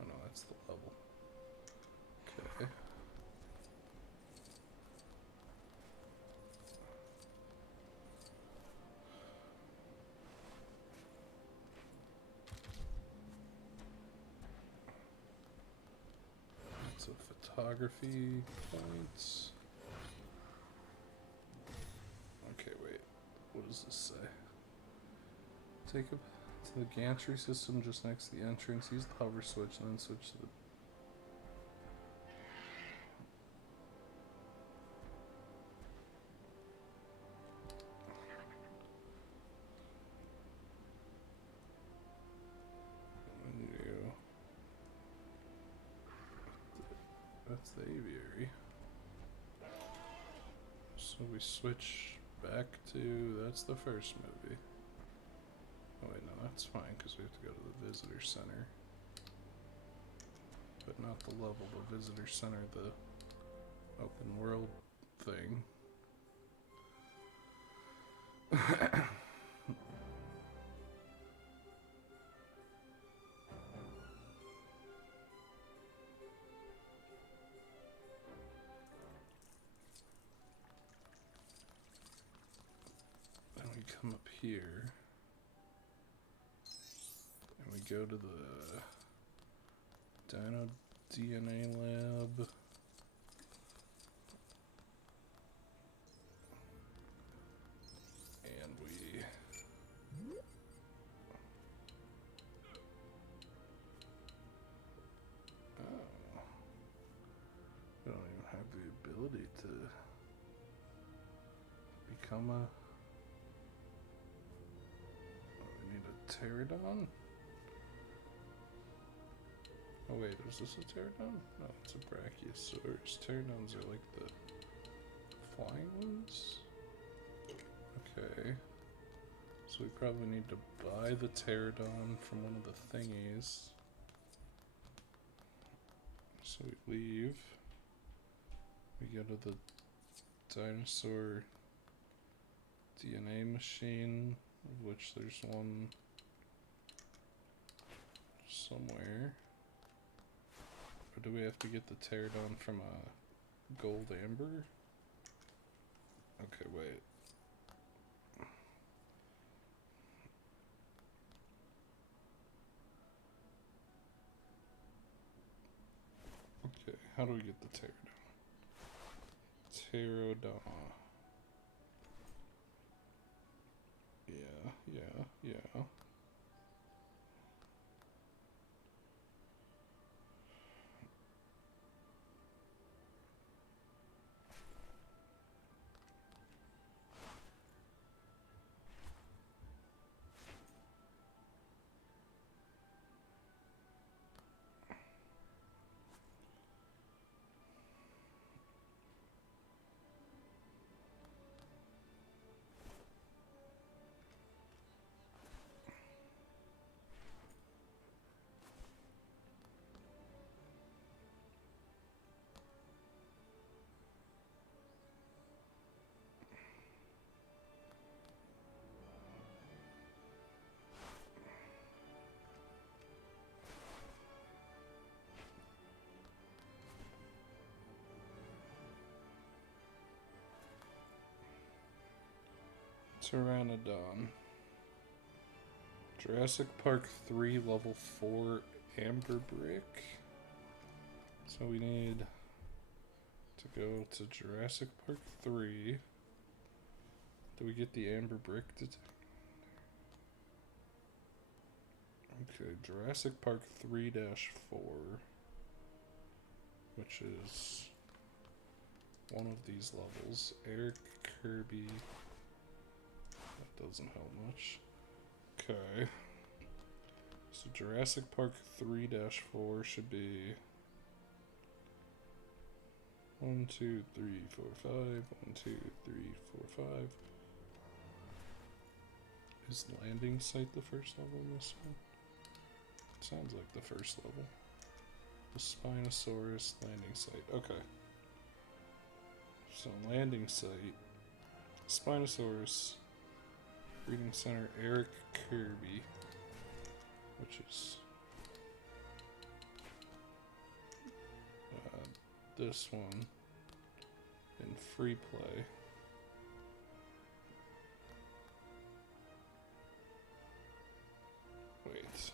Oh no, that's the level. Okay. So photography points. Okay, wait. What does this say? Take up to the gantry system just next to the entrance. Use the hover switch and then switch to the. Menu. That's the aviary. So we switch back to, that's the first movie. Oh wait, no, that's fine because we have to go to the visitor center. But not the level, the visitor center, the open world thing. Then we come up here. And we go to the Dino DNA lab. And we we don't even have the ability to become a. Oh, we need a pterodon? Oh wait, is this a pterodon? No, it's a brachiosaurus. Pterodons are like the flying ones? Okay. So we probably need to buy the pterodon from one of the thingies. So we leave. We go to the dinosaur DNA machine, of which there's one somewhere. Or do we have to get the pterodon from a gold amber? Okay, wait. Okay, how do we get the pterodon? Pterodon. Yeah. Pteranodon. Jurassic Park 3 level 4 amber brick. So we need to go to Jurassic Park 3. Do we get the amber brick detector? Okay, Jurassic Park 3-4. which is one of these levels. Eric Kirby. That doesn't help much. Okay. So Jurassic Park 3-4 should be 1, 2, 3, 4, 5. 1, 2, 3, 4, 5. Is landing site the first level in this one? Sounds like the first level. The Spinosaurus landing site. Okay. So landing site. Spinosaurus. Breeding Center Eric Kirby. Which is this one in free play. Wait.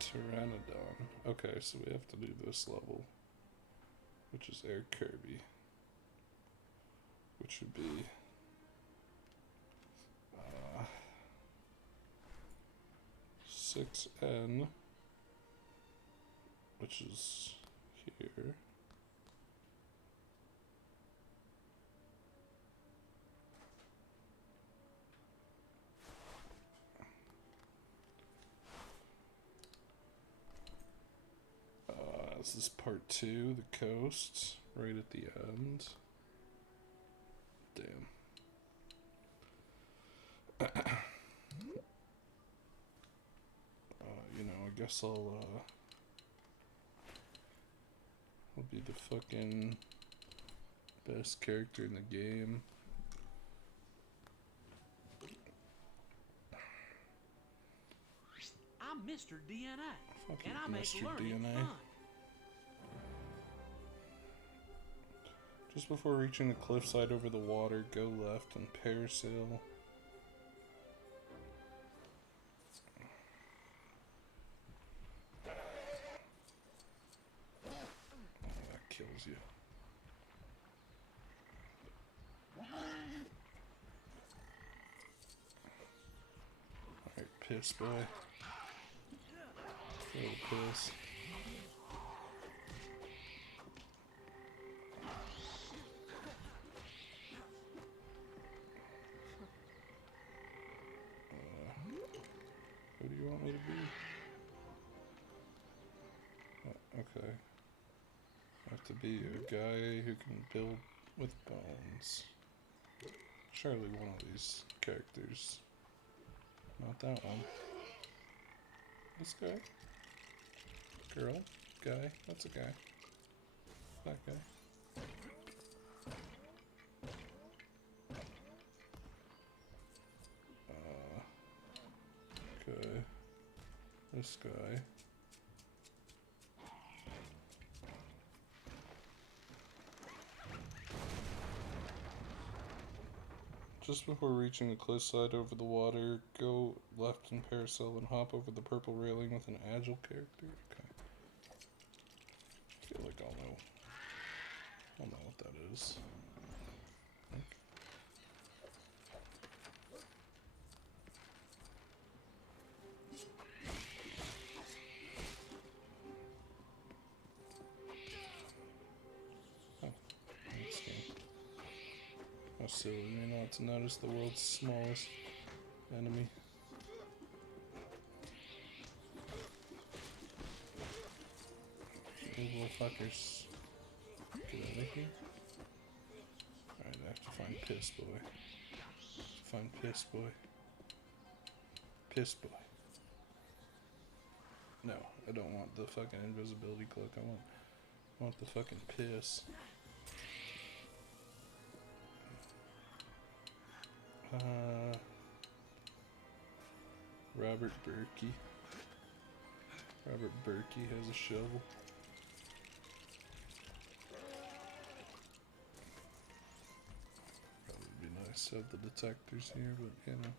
Pteranodon. Okay, so we have to do this level, which is Eric Kirby, which would be 6N, which is here. This is part 2, the coast, right at the end. Damn. You know, I guess I'll be the fucking best character in the game. I'm Mr. DNA, Fucking and I make Mr. learning DNA. fun. Just before reaching the cliffside over the water, go left and parasail. Oh, that kills you. Alright, piss boy. Little piss. Who do you want me to be? Okay. I have to be a guy who can build with bones. Surely one of these characters. Not that one. This guy? Girl? Guy? That's a guy. That guy. Okay. This guy. Just before reaching the cliffside over the water, go left and parasail and hop over the purple railing with an agile character. Okay. I feel like I'll know what that is. How silly of me not to notice the world's smallest enemy. These little fuckers. Get out of here. Alright, I have to find Piss Boy. Find Piss Boy. Piss Boy. No, I don't want the fucking invisibility cloak. I want the fucking piss. Robert Berkey. Robert Berkey has a shovel. Probably would be nice to have the detectors here, but you know.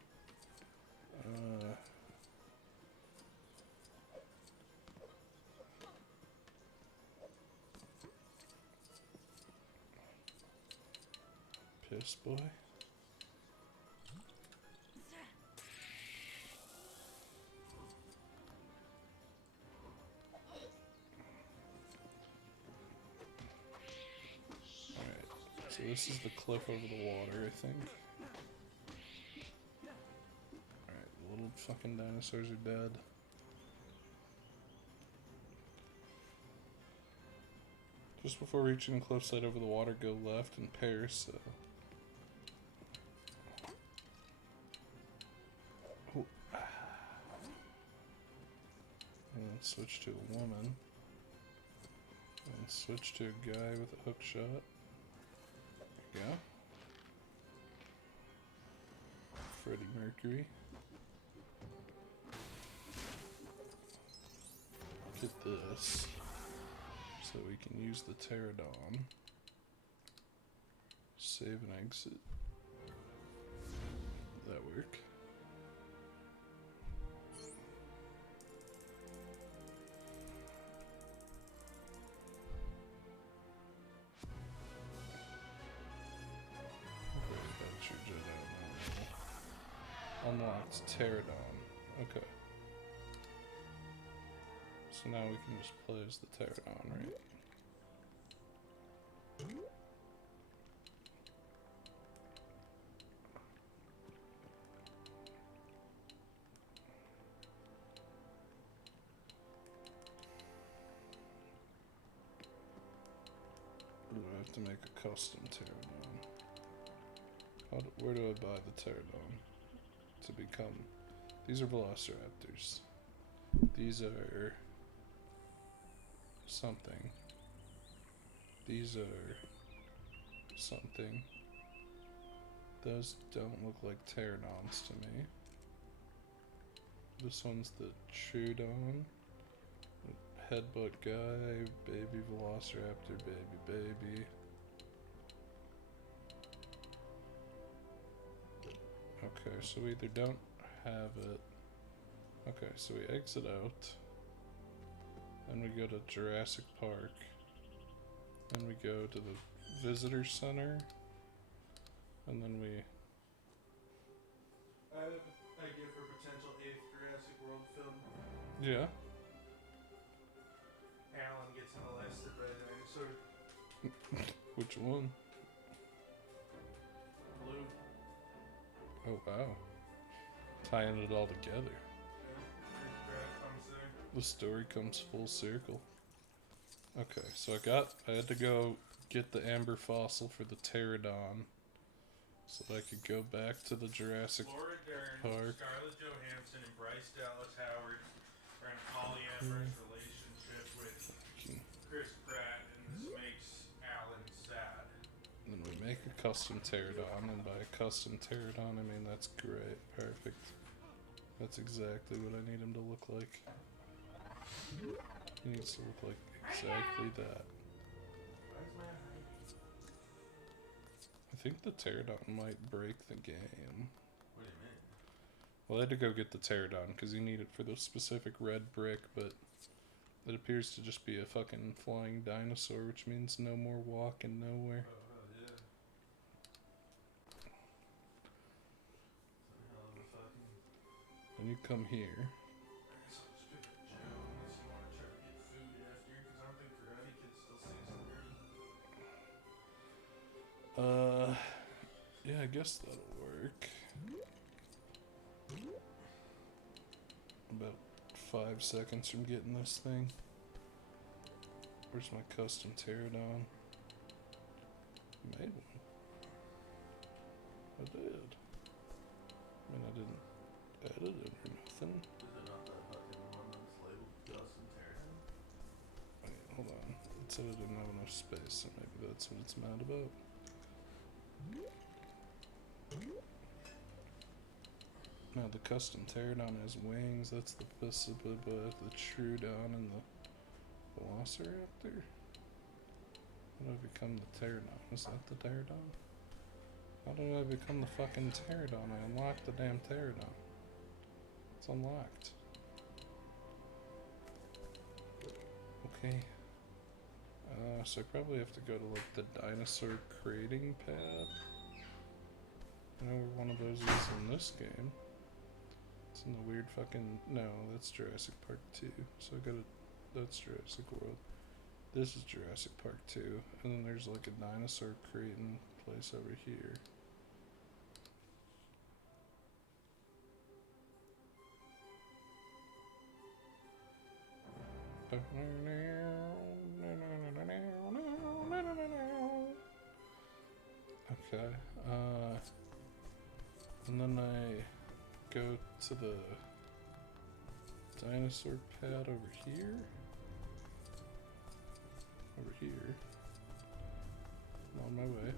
Piss Boy. this is the cliff over the water, I think. Alright, the little fucking dinosaurs are dead. Just before reaching the cliffside over the water, go left and Paris. Oh. And then switch to a woman. And switch to a guy with a hook shot. There you go. Freddie Mercury. Get this. So we can use the pterodon. Save and exit. That work? Unlocked pterodon. Okay. So now we can just play as the pterodon, right? Or do I have to make a custom pterodon? Where do I buy the pterodon to become? These are velociraptors. These are something. These are something. Those don't look like pterodons to me. This one's the Trudon. Headbutt guy, baby velociraptor, baby. Okay, so we either don't have it. Okay, so we exit out. Then we go to Jurassic Park. Then we go to the Visitor Center. And then we... I have an idea for a potential 8th Jurassic World film. Yeah. Alan gets molested by a dinosaur. Which one? Blue. Oh, wow. Tying it all together. Chris Pratt comes there. The story comes full circle. Okay, so I had to go get the amber fossil for the pterodon. So that I could go back to the Jurassic Laura Dern, Park. Scarlett Johansson, and Bryce Dallas Howard are in a polyamorous relationship with Chris Pratt, and this makes Alan sad. And then we make a custom pterodon, and by a custom pterodon, I mean that's great, perfect. That's exactly what I need him to look like. He needs to look like exactly that. Where's my eye? I think the pterodon might break the game. What do you mean? Well, I had to go get the pterodon because you need it for the specific red brick, but it appears to just be a fucking flying dinosaur, which means no more walking nowhere. Oh, yeah. Some hell of a fucking... Then you come here. Alright, so let's pick up Joe unless you want to try to get food after, because I don't think Karate Kid's still 6:30. Yeah, I guess that'll work. About 5 seconds from getting this thing. Where's my custom pterodon? Made one. I did. I mean, I didn't edit it or nothing. Is it not that fucking one that's labeled custom pterodon? Wait, hold on. It said I didn't have enough space, so maybe that's what it's mad about. No, the custom pterodon has wings. That's the Trudon, and the velociraptor. How do I become the pterodon? Is that the pterodon? How did I become the fucking pterodon? I unlocked the damn pterodon. It's unlocked. Okay. So I probably have to go to like the dinosaur creating pad. I know where one of those is in this game. It's in the weird fucking... No, that's Jurassic Park 2. So I gotta... That's Jurassic World. This is Jurassic Park 2. And then there's like a dinosaur creating place over here. Okay, and then I go to the dinosaur pad over here. Over here. I'm on my way.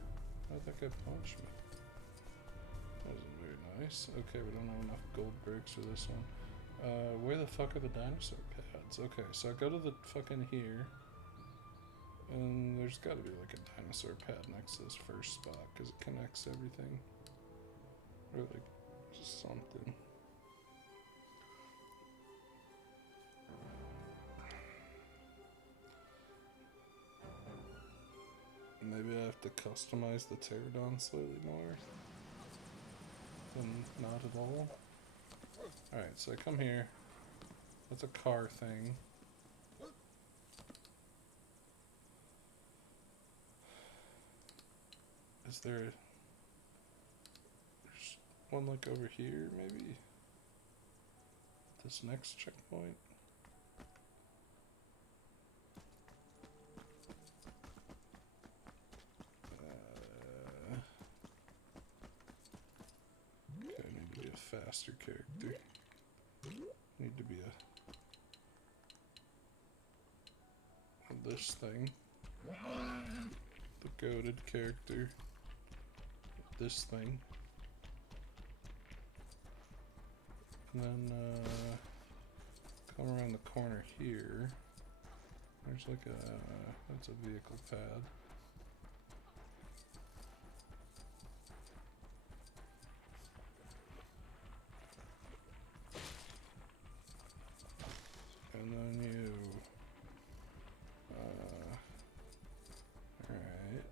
How'd that guy punch me? That wasn't very nice. Okay, we don't have enough gold bricks for this one. Where the fuck are the dinosaur pads? Okay, so I go to the fucking here. And there's gotta be like a dinosaur pad next to this first spot, because it connects everything. Or like, just something. Maybe I have to customize the pterodon slightly more than not at all. Alright, so I come here. That's a car thing. Is there... There's one like over here, maybe? This next checkpoint? Okay, I need to be a faster character. Need to be this thing. The goated character. This thing. And then come around the corner here. There's like a that's a vehicle pad. And then you alright.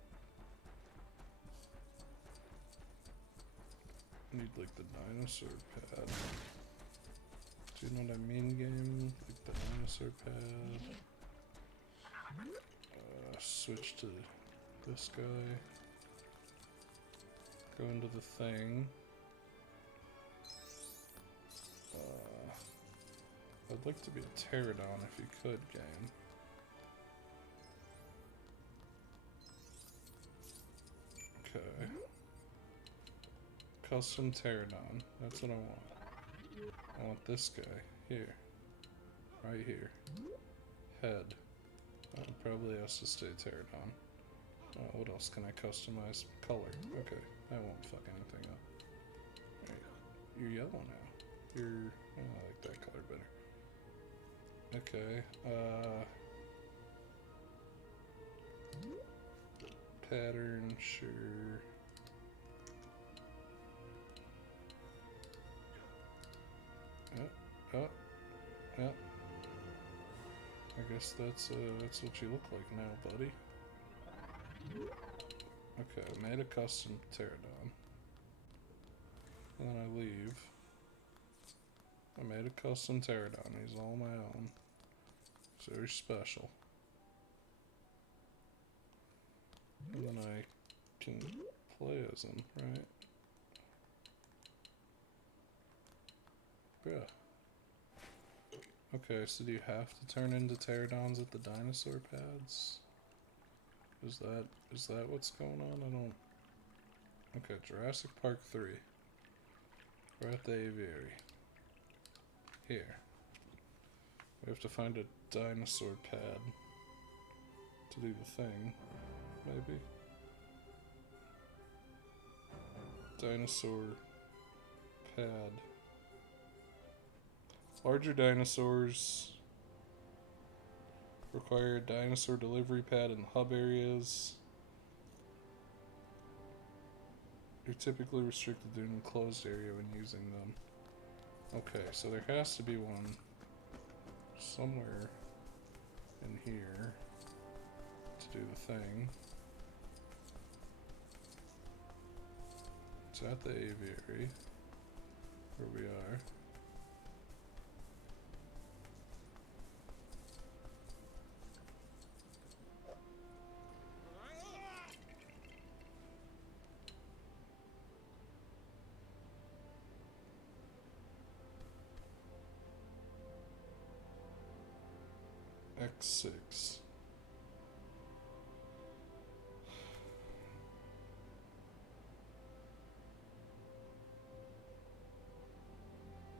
Need like the dinosaur pad. Do you know what I mean, game? Like the dinosaur pad. Switch to this guy. Go into the thing. I'd like to be a pterodon if you could, game. Okay. Custom pterodon. That's what I want. I want this guy. Here. Right here. Head. Probably has to stay pterodon. What else can I customize? Color. Okay. That won't fuck anything up. Right. You're yellow now. You're... I like that color better. Okay, pattern, sure. Oh, I guess that's what you look like now, buddy. Okay, I made a custom pterodon. And then I leave. I made a custom pterodon, he's all my own. It's very special. And then I can play as him, right? Yeah. Okay, so do you have to turn into pterodons at the dinosaur pads? Is that what's going on? I don't... Okay, Jurassic Park 3. We're at the aviary. Here. We have to find a dinosaur pad to do the thing, maybe. Dinosaur pad. Larger dinosaurs require a dinosaur delivery pad in the hub areas. You're typically restricted to an enclosed area when using them. Okay, so there has to be one somewhere in here to do the thing. It's at the aviary where we are. Act 6.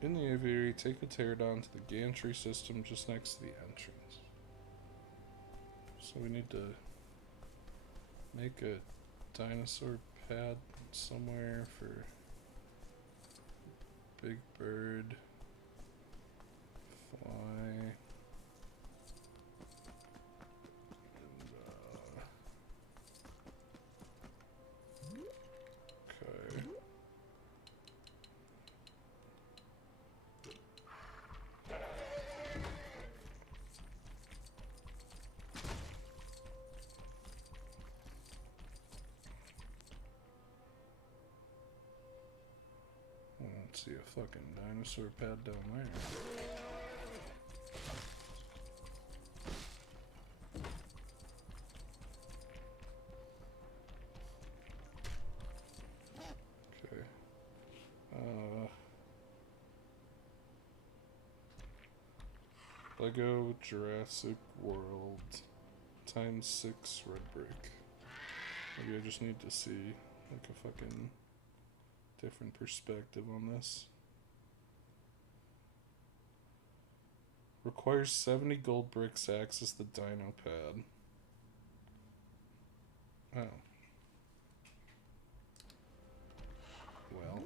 In the aviary, take a teardown to the gantry system just next to the entrance. So we need to make a dinosaur pad somewhere for Big Bird, Fly, and okay. Let's see a fucking dinosaur pad down there. Okay. Lego Jurassic World ×6 red brick. Maybe I just need to see like a fucking different perspective on this. Requires 70 gold bricks to access the dino pad. Oh. Well.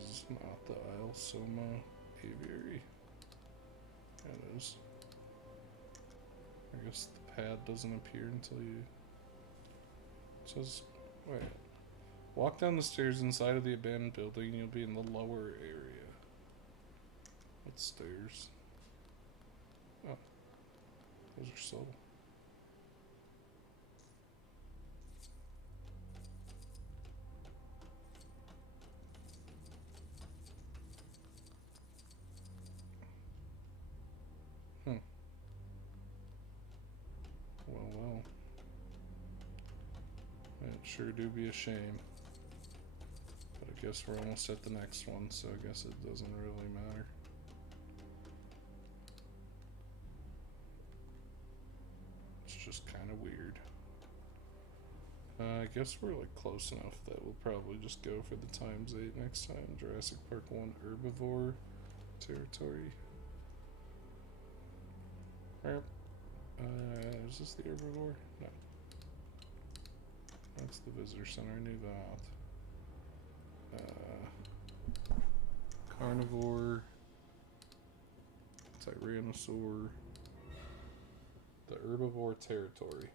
Is this not the Isle Soma aviary? Yeah, it is. I guess the pad doesn't appear until you... It says... Wait. Walk down the stairs inside of the abandoned building and you'll be in the lower area. What stairs? Oh. Those are subtle. Well. It sure do be a shame. But I guess we're almost at the next one, so I guess it doesn't really matter. It's just kind of weird. I guess we're like close enough that we'll probably just go for the ×8 next time. Jurassic Park 1 herbivore territory. Is this the herbivore? No. That's the visitor center. I knew that. Carnivore. Tyrannosaur. The herbivore territory.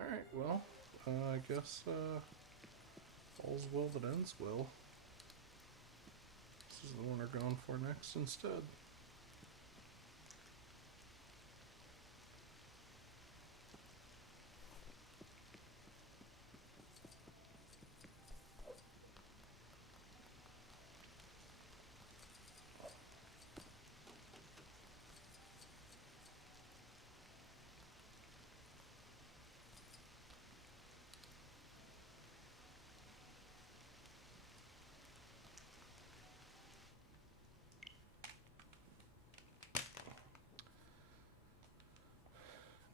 Alright, well, I guess all's well that ends well. This is the one we're going for next instead.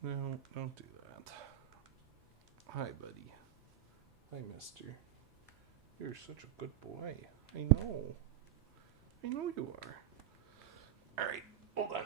No, don't do that. Hi, buddy. Hi, mister. You're such a good boy. I know. I know you are. Alright, hold on.